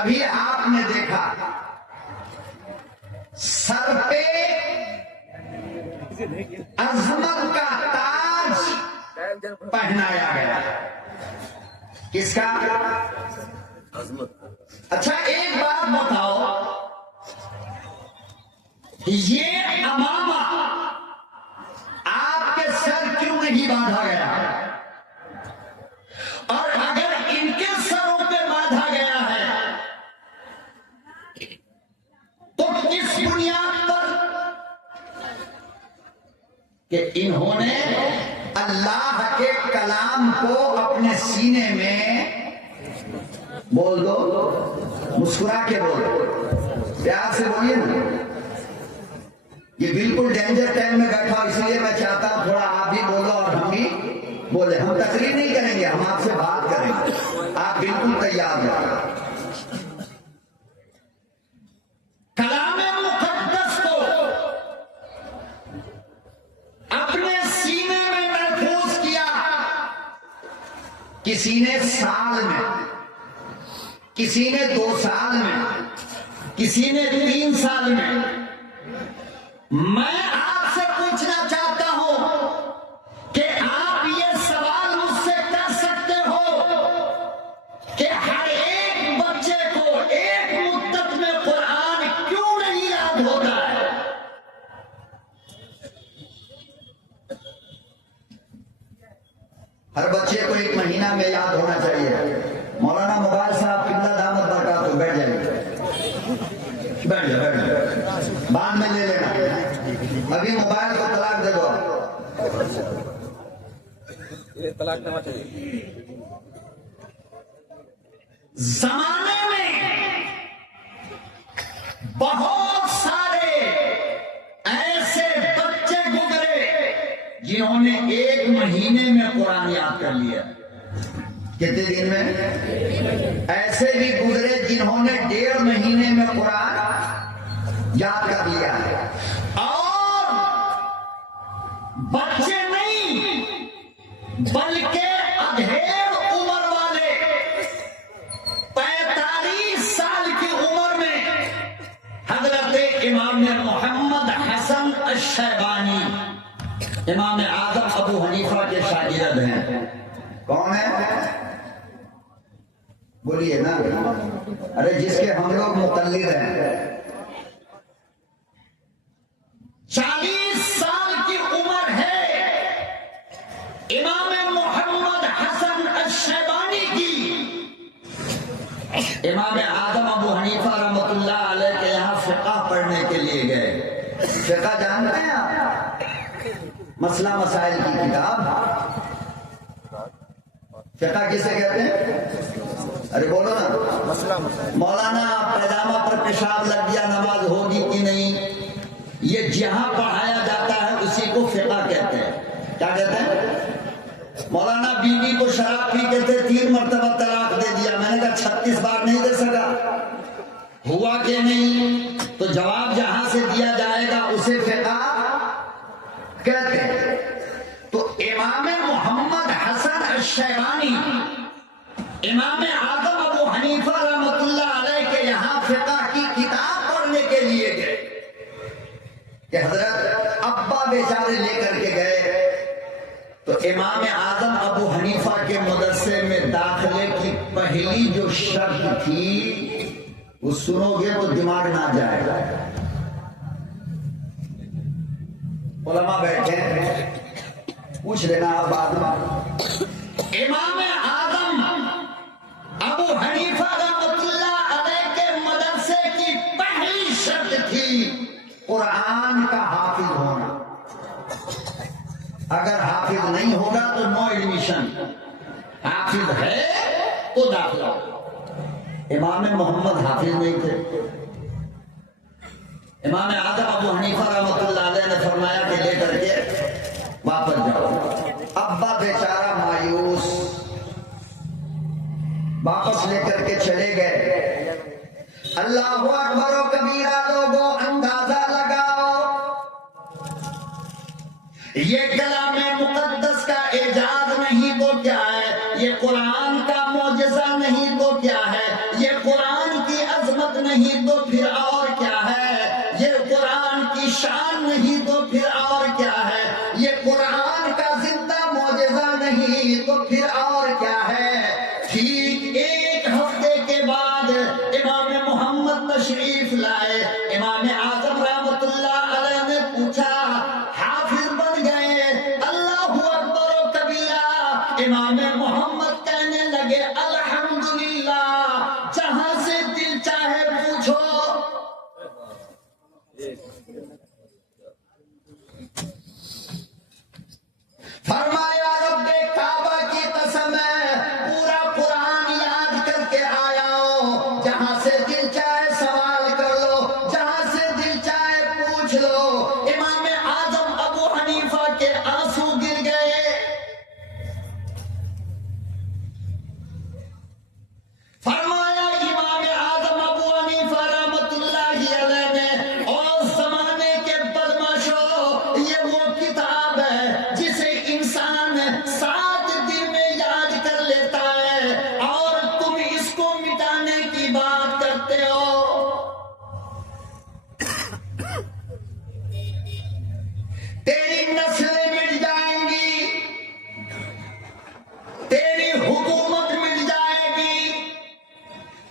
ابھی آپ نے دیکھا سر پہ عظمت کا تاج پہنایا گیا. کس کا؟ اچھا ایک بات بتاؤ، یہ امامہ آپ کے سر کیوں نہیں باندھا گیا؟ اور اگر ان کے سروں پہ باندھا گیا ہے تو کس بنیاد پر؟ کہ انہوں نے اللہ کے کلام کو اپنے سینے میں، بول دو، مسکرا کے بولو، پیار سے بولیے نا. یہ بالکل ڈینجر ٹائم میں بیٹھا، اس لیے میں چاہتا ہوں تھوڑا آپ بھی بولو اور ہم بھی بولے. ہم تقریر نہیں کریں گے، ہم آپ سے بات کریں گے. آپ بالکل تیار ہیں. کلام مقدس کو اپنے سینے میں محفوظ کیا. کسی نے سال میں، کسی نے 2 سال میں، کسی نے 3 سال میں. میں آپ سے پوچھنا چاہتا ہوں کہ آپ یہ سوال مجھ سے کر سکتے ہو کہ ہر ایک بچے کو ایک مدت میں قرآن کیوں نہیں یاد ہوتا ہے؟ ہر بچے کو 1 مہینہ میں یاد ہونا چاہیے. مولانا موبائل صاحب قبلہ دامت برکاتہ، بیٹھ جائیے، بیٹھ جائے، بعد میں لے لینا. ابھی موبائل کو طلاق دے دو. طلاق دینا چاہیے. زمانے میں بہت سارے ایسے بچے گزرے جنہوں نے 1 مہینے میں قرآن یاد کر لیا. کتنے دن میں؟ ایسے بھی گزرے جنہوں نے 1.5 مہینے میں قرآن یاد کر لیا. اور بچے نہیں بلکہ ادھیڑ عمر والے 45 سال کی عمر میں حضرت امام محمد حسن الشیبانی، امام اعظم ابو حنیفہ کے شاگرد ہیں. کون ہے؟ بولیے نا. ارے جس کے ہم لوگ مقلد ہیں. 40 سال کی عمر ہے امام محمد حسن الشیبانی کی. امام اعظم ابو حنیفہ رحمۃ اللہ علیہ کے یہاں فقہ پڑھنے کے لیے گئے. فقہ جانتے ہیں آپ؟ مسئلہ مسائل کی کتاب. فقہ کسے کہتے ہیں؟ ارے بولو نا. مولانا پیجامہ پر پیشاب لگ گیا، نماز ہوگی کہ نہیں؟ یہ جہاں پڑھایا جاتا ہے اسی کو فقہ کہتے ہیں. کیا کہتے ہیں؟ مولانا بیوی کو شراب پی کے 3 مرتبہ طلاق دے دیا. میں نے کہا 36 بار نہیں دے سکا، ہوا کہ نہیں؟ تو جواب جہاں سے دیا جائے گا اسے فقہ کہتے ہیں. تو امام محمد حسن الشیبانی، امام اعظم ابو حنیفہ رحمۃ اللہ علیہ کے یہاں فقہ کی کتاب پڑھنے کے لیے گئے. کہ حضرت ابا بیچارے لے کر کے گئے تو امام اعظم ابو حنیفہ کے مدرسے میں داخلے کی پہلی جو شرط تھی وہ سنو گے تو دماغ نہ جائے گا. علماء بیٹھے، پوچھ لینا آپ بعد میں. امام اعظم ابو حنیفہ رحمۃ اللہ علیہ کے مدرسے کی پہلی شرط تھی قرآن کا حافظ ہونا. اگر حافظ نہیں ہوگا تو نو ایڈمیشن، حافظ ہے تو داخلہ. امام محمد حافظ نہیں تھے. امام اعظم ابو حنیفہ رحمۃ اللہ علیہ نے فرمایا کہ لے کر کے واپس جاؤ. ابا بیچارہ مایوس واپس لے کر کے چلے گئے. اللہ اکبر و کبیرہ لوگوں اندازہ لگاؤ، یہ کلام مقدس کا اعجاز نہیں تو کیا ہے؟ یہ قرآن کا معجزہ نہیں تو کیا ہے؟ یہ قرآن کی بات کرتے ہو؟ تیری نسلیں مٹ جائیں گی، تیری حکومت مٹ جائے گی،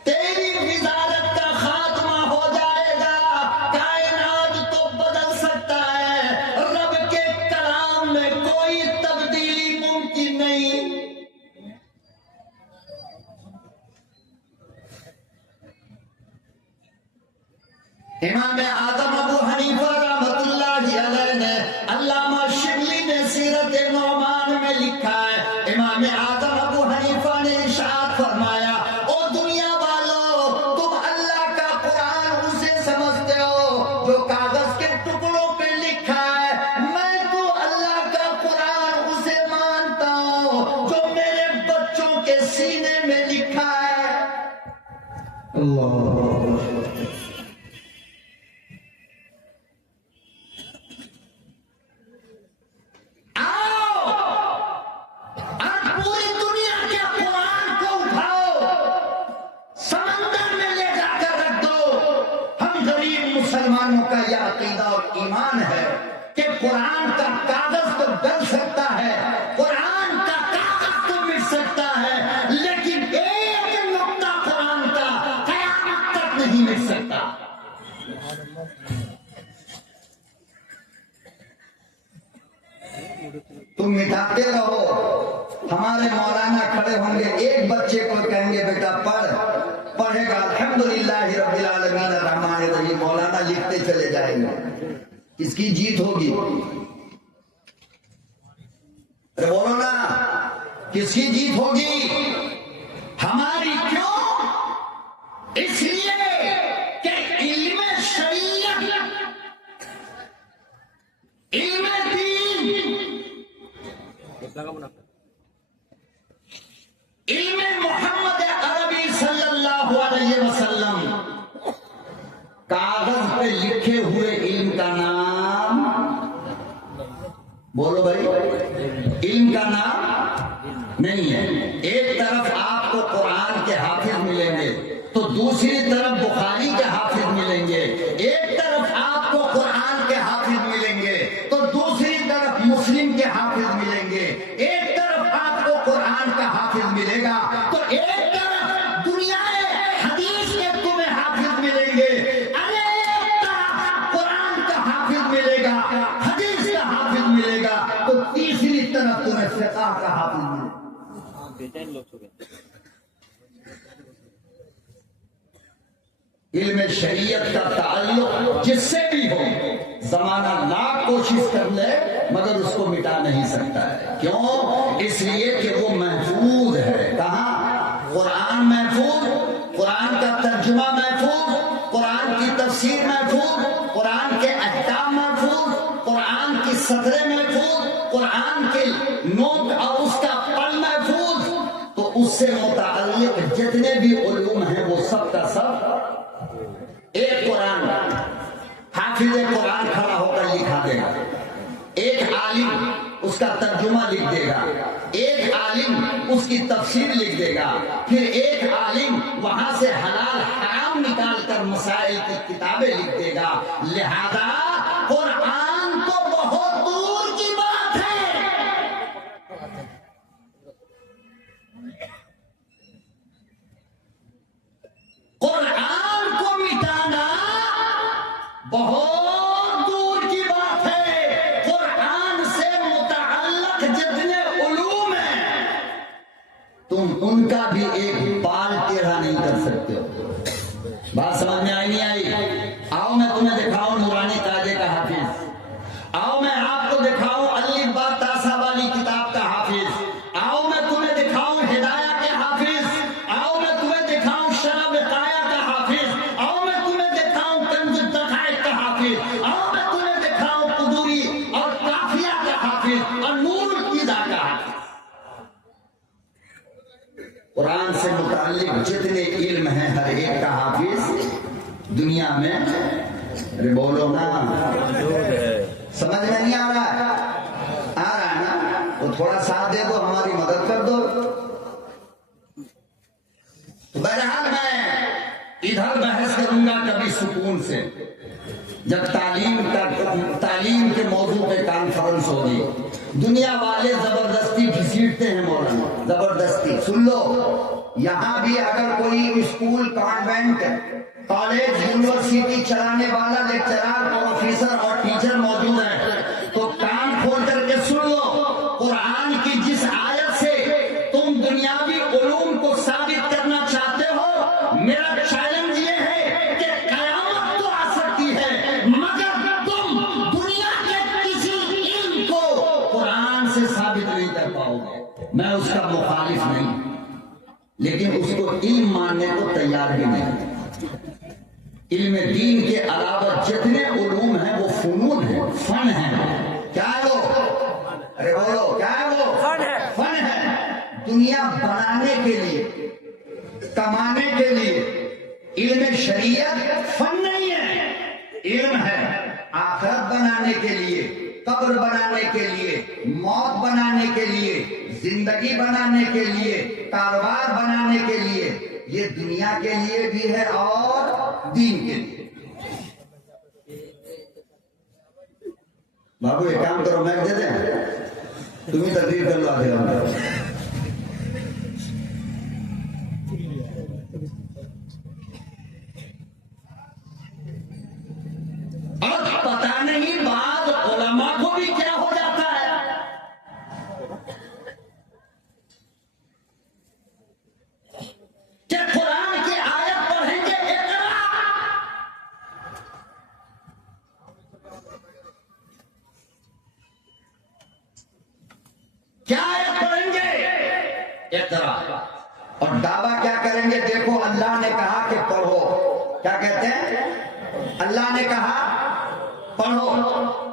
تیری وزارت کا خاتمہ ہو جائے گا، کائنات تو بدل سکتا ہے، رب کے کلام میں کوئی تبدیلی ممکن نہیں۔ امام اعظم ابو حنیفہ رحمۃ اللہ علیہ نے، علامہ شبلی نے سیرت نعمان میں لکھا ہے، امام اعظم ابو حنیفہ نے ارشاد فرمایا، او دنیا والو، تم اللہ کا قرآن اسے سمجھتے ہو جو کاغذ کے ٹکڑوں پہ لکھا ہے، میں تو اللہ کا قرآن اسے مانتا ہوں جو میرے بچوں کے سینے میں لکھا ہے۔ اللہ مسلمانوں کا یہ عقیدہ اور ایمان ہے کہ قرآن کا کاغذ تو گل سکتا ہے، قرآن کا کاغذ تو مٹ سکتا ہے، لیکن ایک نقطہ قرآن کا قیامت تک نہیں مٹ سکتا۔ تم مٹاتے رہو، ہمارے مولانا کھڑے ہوں گے، ایک بچے کو کہیں گے بیٹا پڑھے گا الحمدللہ رب العالمین الرحمن الرحیم، مولانا لکھتے چلے جائیں گے، اس کی جیت ہوگی۔ ارے بولو نا، کس کی جیت ہوگی؟ ہماری۔ کیوں؟ اس لیے کہ علم شریعت، علم دین، علم محمد عربی صلی اللہ علیہ وسلم، کاغذ پہ لکھے ہوئے علم کا نام بولو بھائی، علم کا نام نہیں ہے۔ ایک طرف آپ کو قرآن کے حافظ ملیں گے تو دوسری طرف بخاری کے حافظ ملیں گے، ایک طرف آپ کو قرآن کے حافظ ملیں گے تو دوسری طرف مسلم کے حافظ ملیں گے، ایک طرف آپ کو قرآن کا حافظ ملے گا تو ایک طرف دنیا حدیث کے تمہیں حافظ ملیں گے، ارے ایک طرف قرآن کا حافظ ملے گا، حدیث کا حافظ ملے گا تو تیسری طرف تمہیں فقہ کا حافظ ملے گا۔ علم شریعت کا تعلق جس سے بھی ہو، زمانہ لاکھ کوشش کر لے مگر اس کو مٹا نہیں سکتا ہے۔ کیوں؟ اس لیے کہ وہ محفوظ ہے۔ کہاں؟ قرآن محفوظ، قرآن کا ترجمہ محفوظ، قرآن کی تفسیر محفوظ، قرآن کے احکام محفوظ، قرآن کی سطریں محفوظ، قرآن کے نوٹ اور اس کا پڑھ محفوظ، تو اس سے متعلق جتنے بھی علوم ہیں وہ سب کا سب ایک قرآن، حافظ قرآن کھڑا ہو کر لکھا دے گا، ایک عالم اس کا ترجمہ لکھ دے گا، ایک عالم اس کی تفسیر لکھ دے گا، پھر ایک عالم وہاں سے حلال حرام نکال کر مسائل کی کتابیں لکھ دے گا۔ لہذا قرآن تو بہت دور کی بات ہے، قرآن کو مٹانا بہت دور کی بات ہے۔ قرآن سے متعلق جتنے علوم ہیں تم ان کا بھی ایک بال ٹیڑھا نہیں کر سکتے ہو۔ بات سمجھ میں آئی نہیں آئی؟ آؤ میں تمہیں دکھاؤں نورانی تاجے کا حافظ، آؤ میں آپ کو دکھاؤں الف با تاسا والی کتاب کا حافظ، آؤ میں تمہیں دکھاؤں ہدایہ کے حافظ، آؤ میں تمہیں دکھاؤں شرح وقایہ کا حافظ، آؤ میں تمہیں دکھاؤں کنز الدقائق کا حافظ، آؤ میں تمہیں دکھاؤں قدوری اور کافیہ کا حافظ اور نور القیدہ کا حافظ۔ قرآن سے متعلق جتنے علم ہیں ہر ایک کا حافظ دنیا میں۔ ارے بولو نا، سمجھ میں نہیں آ رہا ہے؟ آ رہا ہے نا؟ تو تھوڑا ساتھ دے دو، ہماری مدد کر دو۔ تو بہرحال میں ادھر بحث کروں گا کبھی سکون سے جب تعلیم کے موضوع پہ کانفرنس ہوگی. دنیا والے زبردستی گھسیٹتے ہیں مولانا, زبردستی. سن لو, یہاں بھی اگر کوئی اسکول, کانوینٹ, کالج, یونیورسٹی چلانے والا لیکچرار, پروفیسر اور ٹیچر موجود ہے تو کان کھول کر کے سن لو. قرآن کی جس آیت سے تم دنیاوی علوم کو ثابت کرنا چاہتے ہو, میرا چیلنج یہ ہے کہ قیامت تو آ سکتی ہے مگر تم دنیا کے کسی علم کو قرآن سے ثابت نہیں کر پاؤ گے. میں اس کا مخالف نہیں, لیکن اس کو علم ماننے کو تیار بھی نہیں. علم دین کے علاوہ جتنے علوم ہیں وہ فنون ہیں, فن ہیں. کیا ہے وہ؟ ارے بولو, کیا ہے وہ؟ فن ہے. دنیا بنانے کے لیے, کمانے کے لیے. علم شریعت فن نہیں ہے, علم ہے. آخرت بنانے کے لیے, قبر بنانے کے لیے, موت بنانے کے لیے, زندگی بنانے کے لیے, کاروبار بنانے کے لیے. یہ دنیا کے لیے بھی ہے اور دین کے لیے. بابو ایک کام کرو, میں دے دیں, تم ہی تقریر کر لو آدھے گھنٹے. اور پتا نہیں بعض علماء کو بھی کیا ہو جاتا ہے. کہ قرآن کی آیت پڑھیں گے اقرا, کیا آیت پڑھیں گے اقرا, اور دعویٰ کیا کریں گے؟ دیکھو اللہ نے کہا کہ پڑھو. کیا کہتے ہیں؟ اللہ نے کہا پڑھو.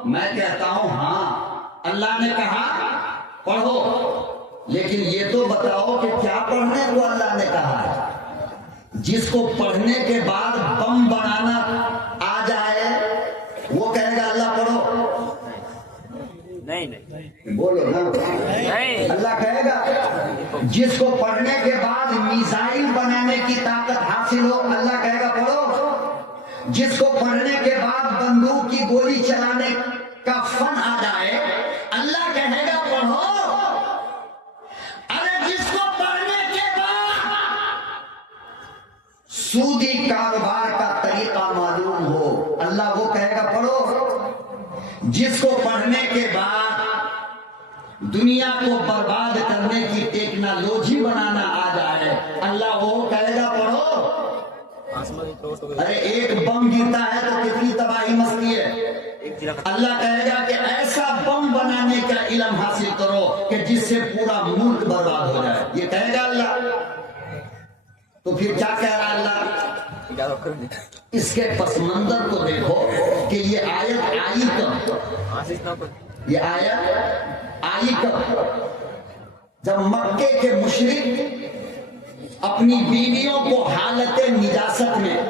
میں کہتا ہوں ہاں اللہ نے کہا پڑھو, لیکن یہ تو بتاؤ کہ کیا پڑھنے کو اللہ نے کہا ہے. جس کو پڑھنے کے بعد بم بنانا آ جائے وہ کہے گا اللہ پڑھو؟ نہیں, بولو نا. اللہ کہے گا. جس کو پڑھنے کے بعد میزائل بنانے کی طاقت حاصل ہو, اللہ کہے گا پڑھو. جس کو پڑھنے کے بعد بندوق کی گولی چلانے کا فن آ جائے, اللہ کہے گا پڑھو. ارے جس کو پڑھنے کے بعد سودی کاروبار کا طریقہ معلوم ہو, اللہ وہ کہے گا پڑھو. جس کو پڑھنے کے بعد دنیا کو برباد کرنے کی ٹیکنالوجی بنانا آ جائے, اللہ وہ کہے گا پڑھو. ارے ایک بم گرتا ہے تو کتنی تباہی مچتی ہے. اللہ کہے گا کہ ایسا بم بنانے کا علم حاصل کرو کہ جس سے پورا ملک برباد ہو جائے. یہ کہے گا اللہ. تو پھر کیا کہہ رہا اللہ؟ اس کے پس منظر کو دیکھو کہ یہ آیت آئی کب. یہ آیت آئی کب؟ جب مکے کے مشرک اپنی بیویوں کو حالت نجاست میں